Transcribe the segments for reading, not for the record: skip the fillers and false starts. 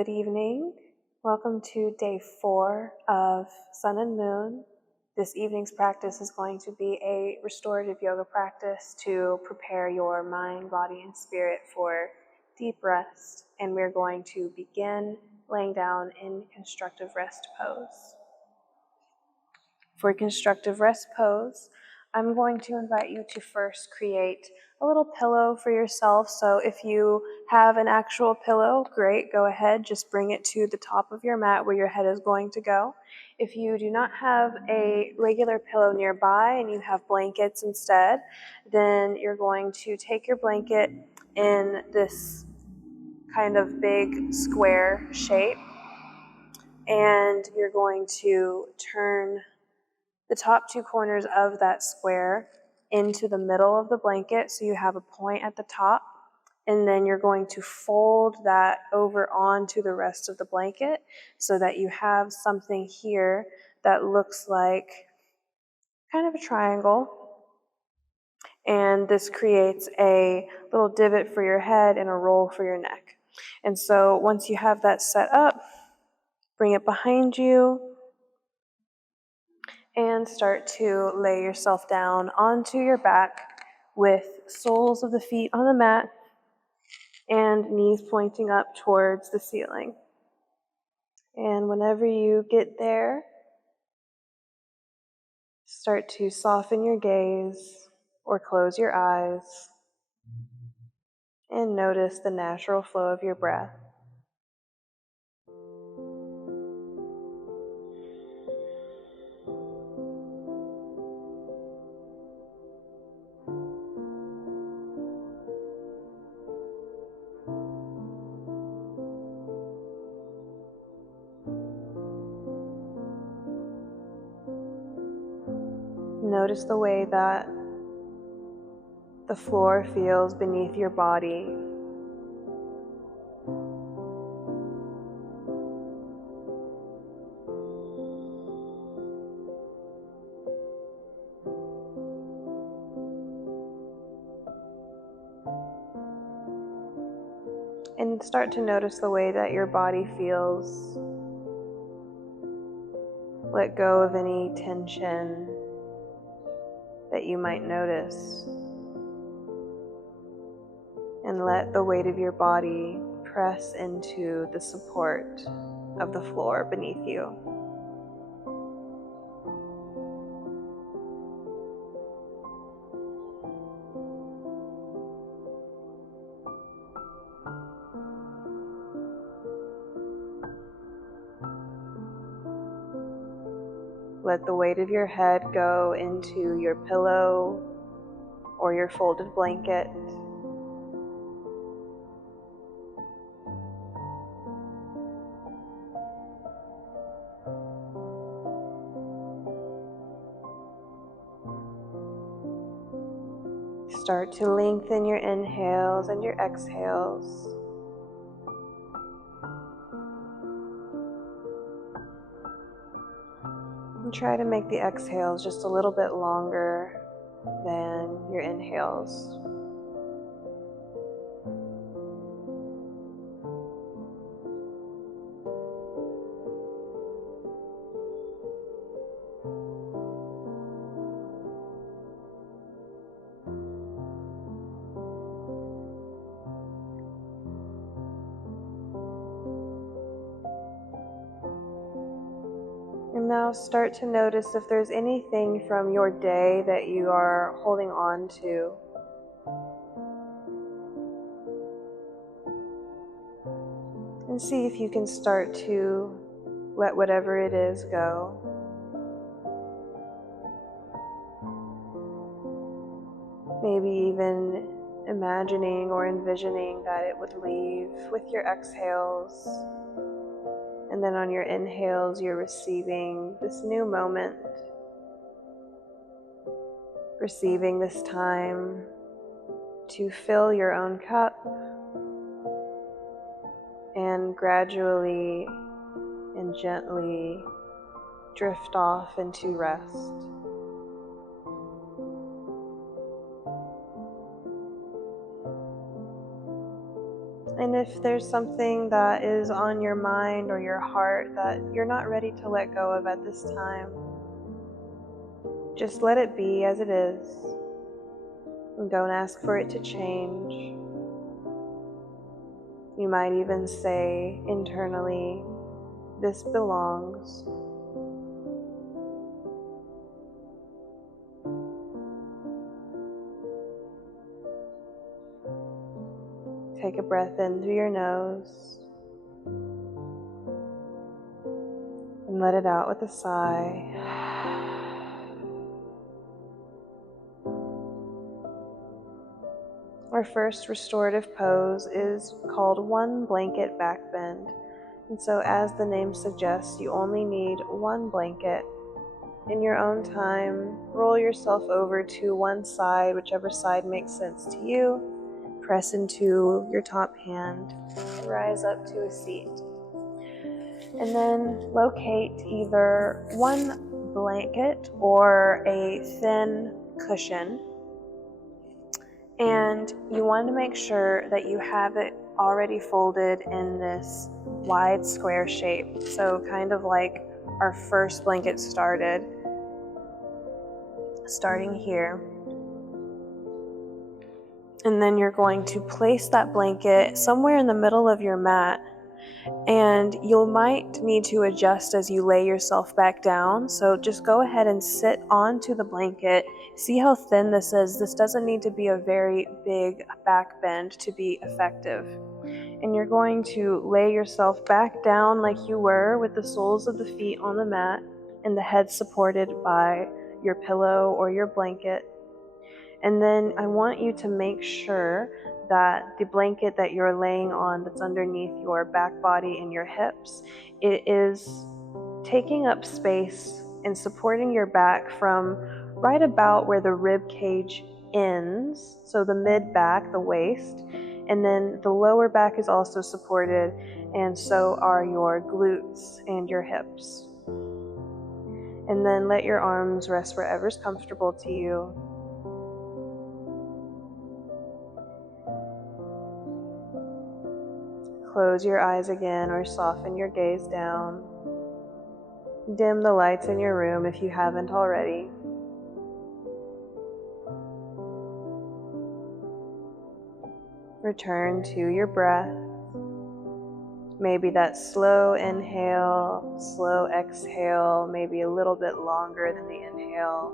Good evening. Welcome to day 4 of Sun and Moon. This evening's practice is going to be a restorative yoga practice to prepare your mind, body, and spirit for deep rest. And we're going to begin laying down in constructive rest pose. For constructive rest pose, I'm going to invite you to first create a little pillow for yourself. So if you have an actual pillow, great, go ahead, just bring it to the top of your mat where your head is going to go. If you do not have a regular pillow nearby and you have blankets instead, then you're going to take your blanket in this kind of big square shape, and you're going to turn the top 2 corners of that square into the middle of the blanket, so you have a point at the top, and then you're going to fold that over onto the rest of the blanket so that you have something here that looks like kind of a triangle, and this creates a little divot for your head and a roll for your neck. And so once you have that set up, bring it behind you and start to lay yourself down onto your back with soles of the feet on the mat and knees pointing up towards the ceiling. And whenever you get there, start to soften your gaze or close your eyes and notice the natural flow of your breath. Notice the way that the floor feels beneath your body. And start to notice the way that your body feels. Let go of any tension that you might notice, and let the weight of your body press into the support of the floor beneath you. Let the weight of your head go into your pillow or your folded blanket. Start to lengthen your inhales and your exhales. And try to make the exhales just a little bit longer than your inhales. And now start to notice if there's anything from your day that you are holding on to. And see if you can start to let whatever it is go. Maybe even imagining or envisioning that it would leave with your exhales. And then on your inhales, you're receiving this new moment, receiving this time to fill your own cup and gradually and gently drift off into rest. And if there's something that is on your mind or your heart that you're not ready to let go of at this time, just let it be as it is. And don't ask for it to change. You might even say internally, "This belongs." Take a breath in through your nose and let it out with a sigh. Our first restorative pose is called one blanket back bend. And so as the name suggests, you only need one blanket. In your own time, roll yourself over to one side, whichever side makes sense to you. Press into your top hand, rise up to a seat. And then locate either one blanket or a thin cushion. And you want to make sure that you have it already folded in this wide square shape. So kind of like our first blanket starting here. And then you're going to place that blanket somewhere in the middle of your mat. And you might need to adjust as you lay yourself back down. So just go ahead and sit onto the blanket. See how thin this is. This doesn't need to be a very big back bend to be effective. And you're going to lay yourself back down like you were, with the soles of the feet on the mat and the head supported by your pillow or your blanket. And then I want you to make sure that the blanket that you're laying on, that's underneath your back body and your hips, it is taking up space and supporting your back from right about where the rib cage ends, so the mid back, the waist, and then the lower back is also supported, and so are your glutes and your hips. And then let your arms rest wherever's comfortable to you. Close your eyes again or soften your gaze down. Dim the lights in your room if you haven't already. Return to your breath. Maybe that slow inhale, slow exhale, maybe a little bit longer than the inhale.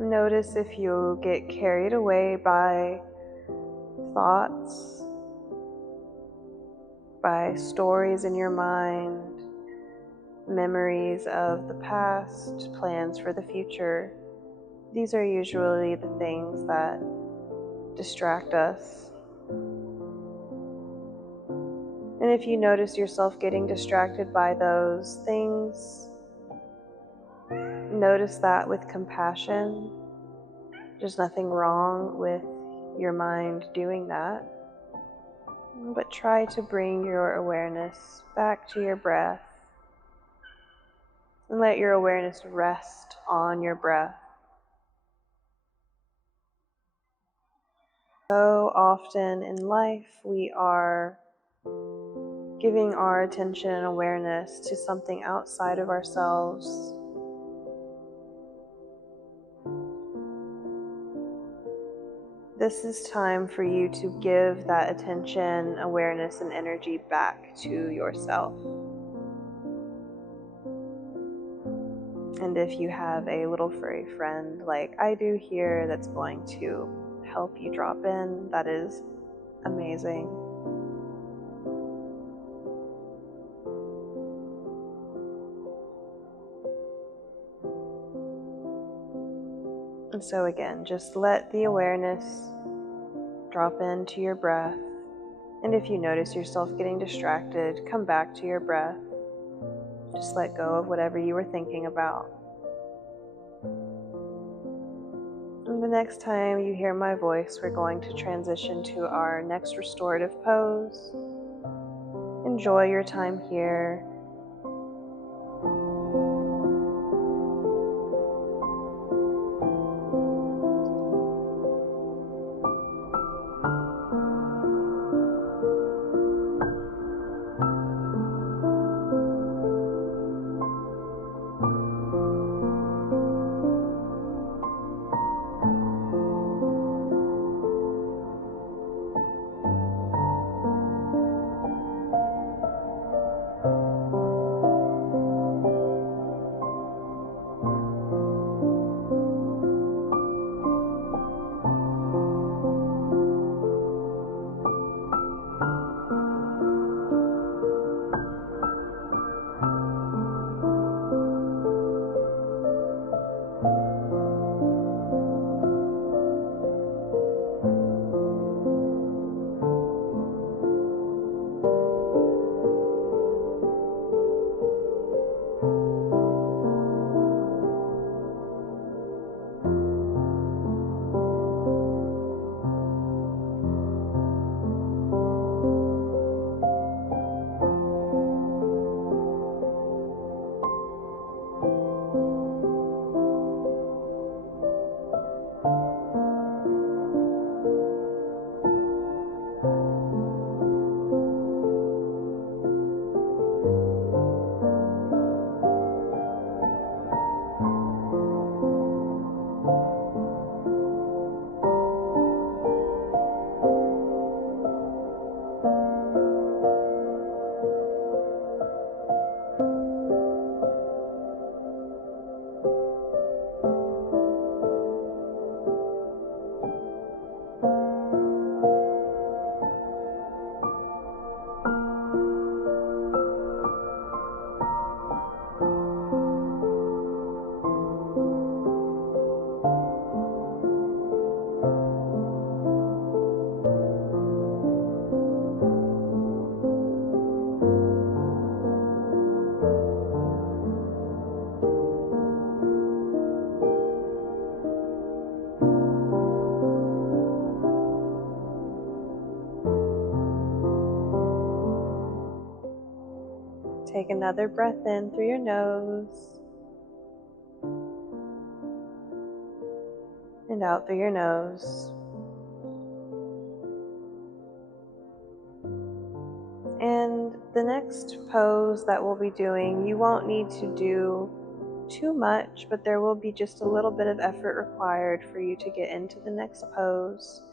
Notice if you get carried away by thoughts, by stories in your mind, memories of the past, plans for the future. These are usually the things that distract us. And if you notice yourself getting distracted by those things, notice that with compassion. There's nothing wrong with your mind doing that. But try to bring your awareness back to your breath and let your awareness rest on your breath. So often in life, we are giving our attention and awareness to something outside of ourselves. This is time for you to give that attention, awareness, and energy back to yourself. And if you have a little furry friend like I do here that's going to help you drop in, that is amazing. And so again, just let the awareness drop into your breath. And if you notice yourself getting distracted, come back to your breath. Just let go of whatever you were thinking about. And the next time you hear my voice, we're going to transition to our next restorative pose. Enjoy your time here. Take another breath in through your nose and out through your nose. And the next pose that we'll be doing, you won't need to do too much, but there will be just a little bit of effort required for you to get into the next pose.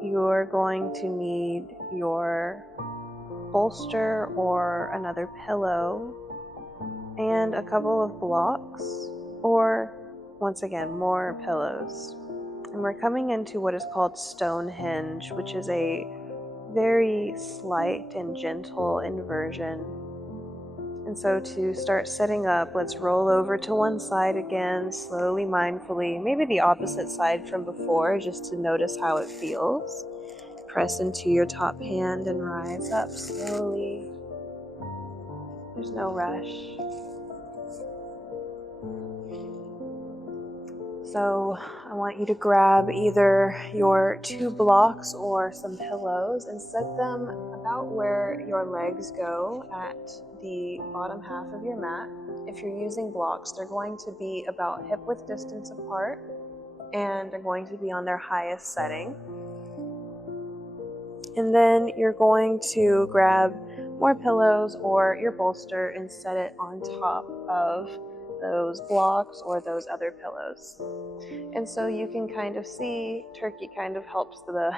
You're going to need your bolster or another pillow and a couple of blocks, or once again, more pillows. And we're coming into what is called Stonehenge, which is a very slight and gentle inversion. And so to start setting up, let's roll over to one side again, slowly, mindfully, maybe the opposite side from before, just to notice how it feels. Press into your top hand and rise up slowly. There's no rush. So I want you to grab either your 2 blocks or some pillows and set them about where your legs go at the bottom half of your mat. If you're using blocks, they're going to be about hip width distance apart and they're going to be on their highest setting. And then you're going to grab more pillows or your bolster and set it on top of those blocks or those other pillows. And so you can kind of see, turkey kind of helps the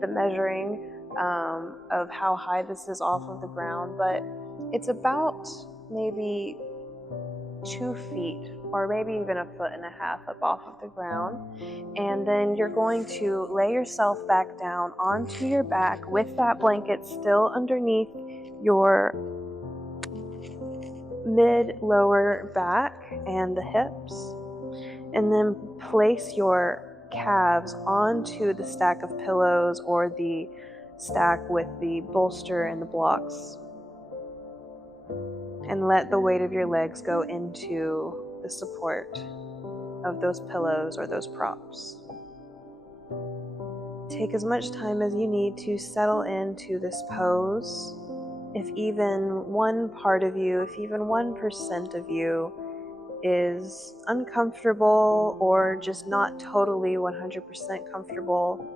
the measuring of how high this is off of the ground, but it's about maybe 2 feet or maybe even 1.5 feet up off of the ground. And then you're going to lay yourself back down onto your back with that blanket still underneath your mid-lower back and the hips, and then place your calves onto the stack of pillows or the stack with the bolster and the blocks, and let the weight of your legs go into the support. of those pillows or those props. Take as much time as you need to settle into this pose. If even one part of you, if even 1% of you is uncomfortable or just not totally 100% comfortable,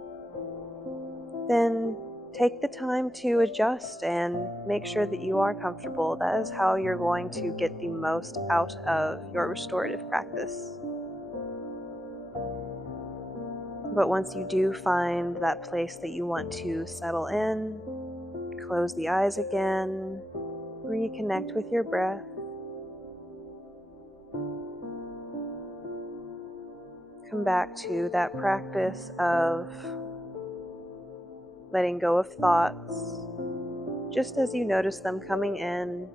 then take the time to adjust and make sure that you are comfortable. That is how you're going to get the most out of your restorative practice. But once you do find that place that you want to settle in, close the eyes again, reconnect with your breath. Come back to that practice of letting go of thoughts, just as you notice them coming in,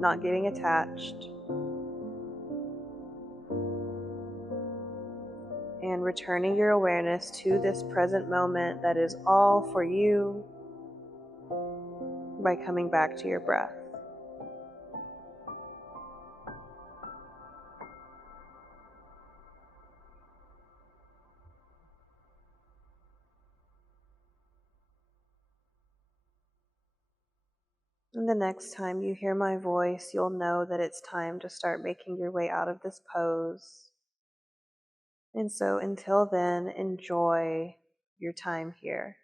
not getting attached, and returning your awareness to this present moment that is all for you by coming back to your breath. And the next time you hear my voice, you'll know that it's time to start making your way out of this pose. And so until then, enjoy your time here.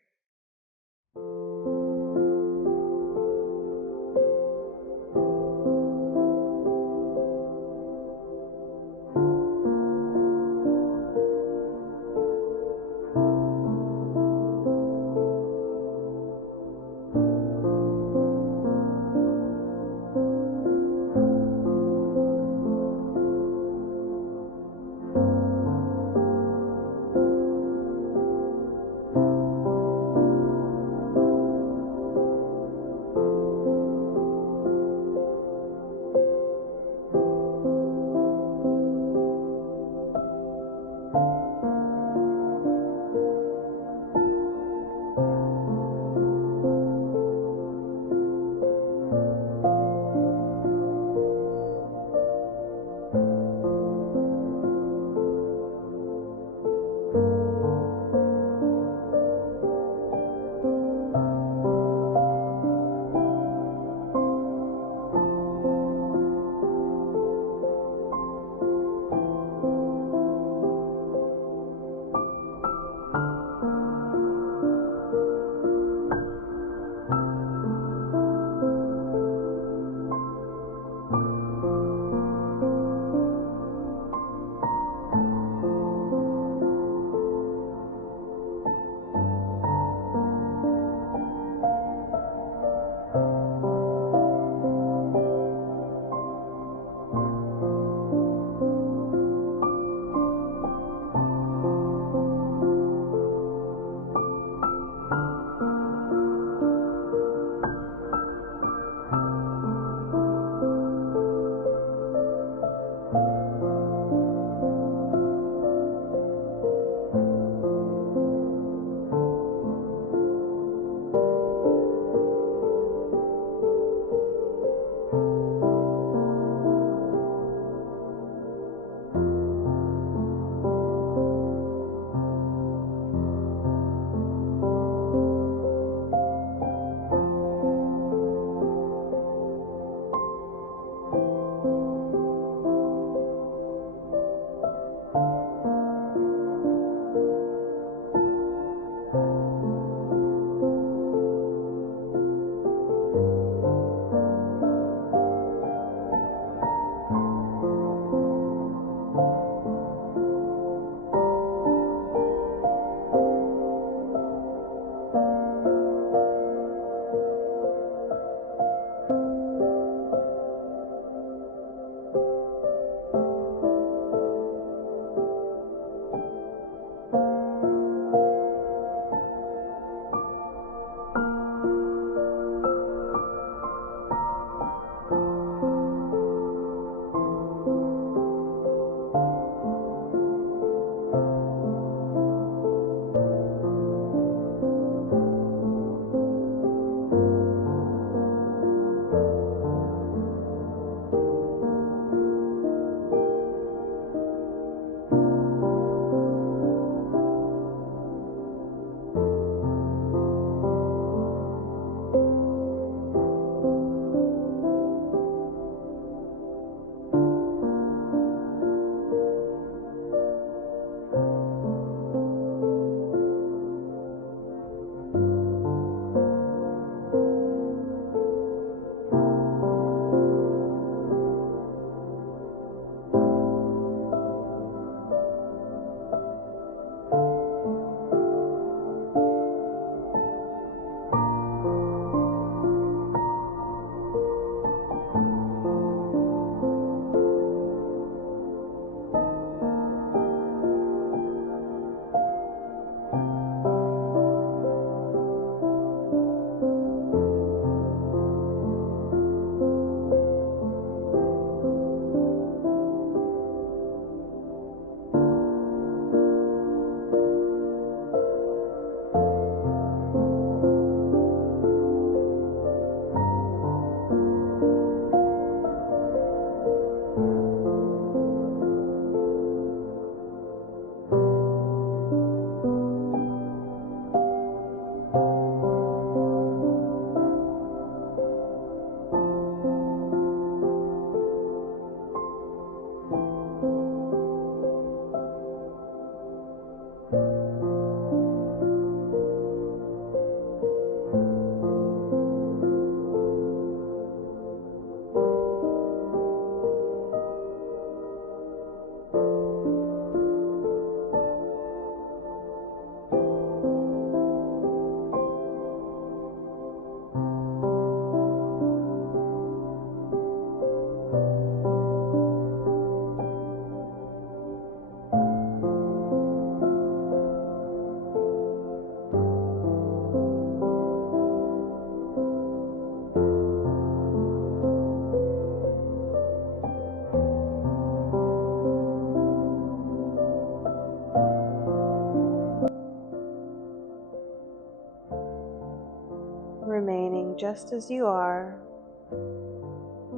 just as you are,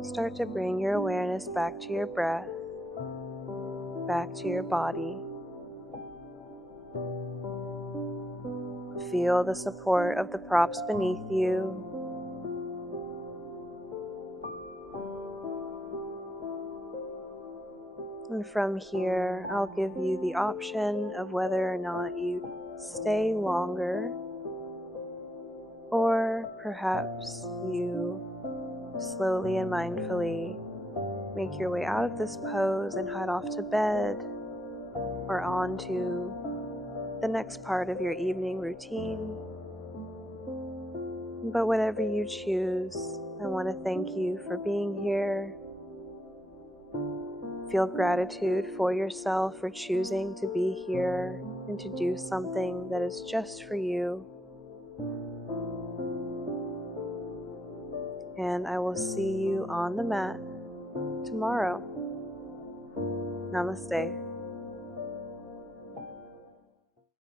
start to bring your awareness back to your breath, back to your body. Feel the support of the props beneath you. And from here, I'll give you the option of whether or not you stay longer, or perhaps you slowly and mindfully make your way out of this pose and head off to bed or on to the next part of your evening routine. But whatever you choose, I want to thank you for being here. Feel gratitude for yourself for choosing to be here and to do something that is just for you. And I will see you on the mat tomorrow. Namaste.